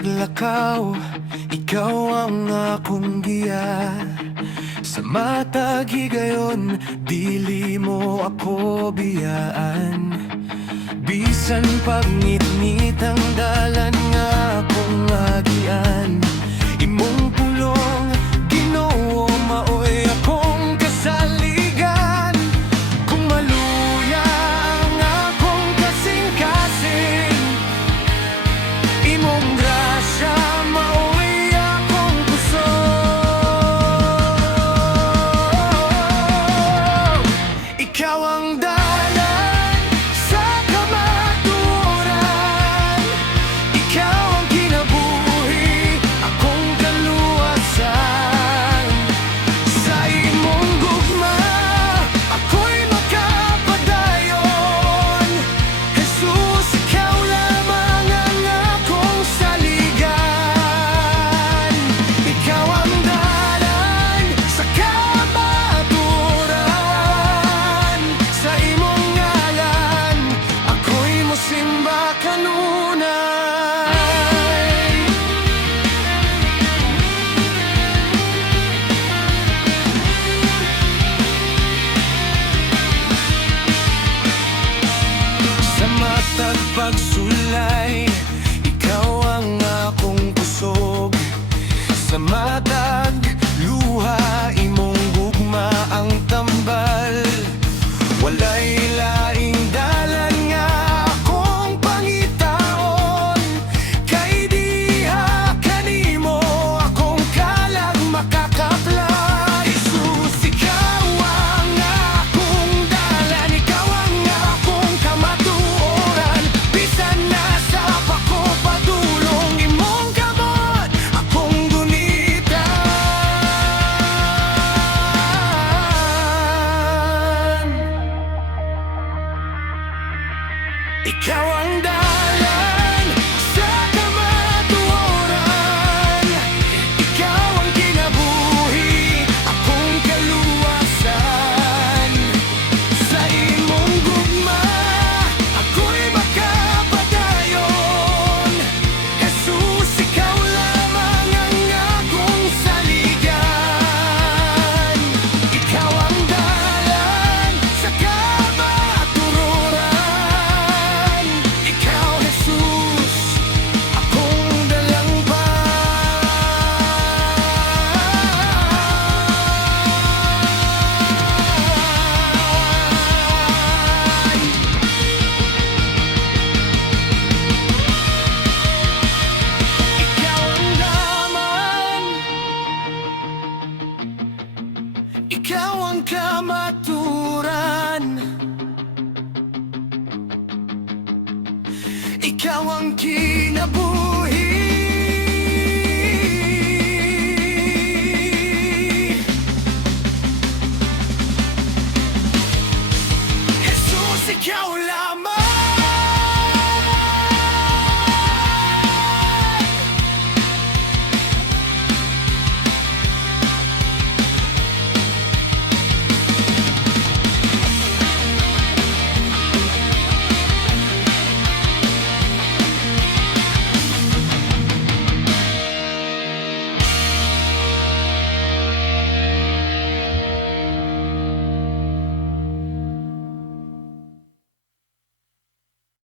paglakaw, ikaw ang akong giya. Sa matag higayon, dili mo ako biyaan. Bisan pagngit-ngit ang dalan nga akong agian. Imong pulong, Ginoo, maoy akong kasaligan. Kung maluya ang akong kasing-kasing, imong grasya, maoy akong kusog. Ikaw ang dalan sa kamatuoran, ikaw ang kinabuhi, akong kaluwasan. Sa imong gugma, ako'y makapadayon. Jesus, ikaw lamang ang akong saligan. Ikaw ang dalan sa kamatuoran, sa imong ngalan, ako'y mosimba kanunay. Sa matag pagsulay, ikaw ang akong kusog. Sa matag luha, imong gugma ang tambal. Walay laing dalan nga akong pangitaon, kay diha kanimo akong kalag makakaplay. Jesus, ikaw ang akong dalan, ikaw ang akong kamatuoran. Bisan nasa pako padulong, imong kamot akong gunitan. Ikaw ang dalan sa kamatuoran, ikaw ang kinabuhi, akong kaluwasan. Sa imong gugma, ako'y makapadayon. Jesus, ikaw lamang ang akong saligan. Ikaw ang dalan sa kamatuoran, ikaw, Jesus, akong dalampay. Ikaw ang laman, ikaw ang kamaturan, ikaw ang kinabuhi,